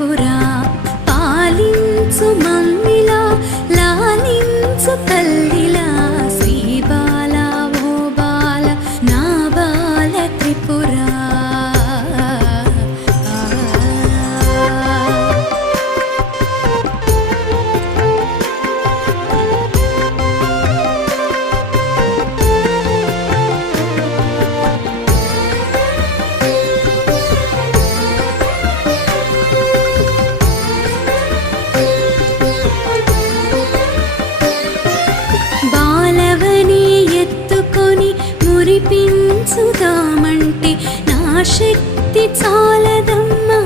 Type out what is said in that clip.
త్రిపుర పాలించు మమ్మిలా లాలించు తల్లిలా శ్రీ బాల ఓ బాల నా బాల త్రిపుర మురిపించుదామంటే నా శక్తి చాలదమ్మా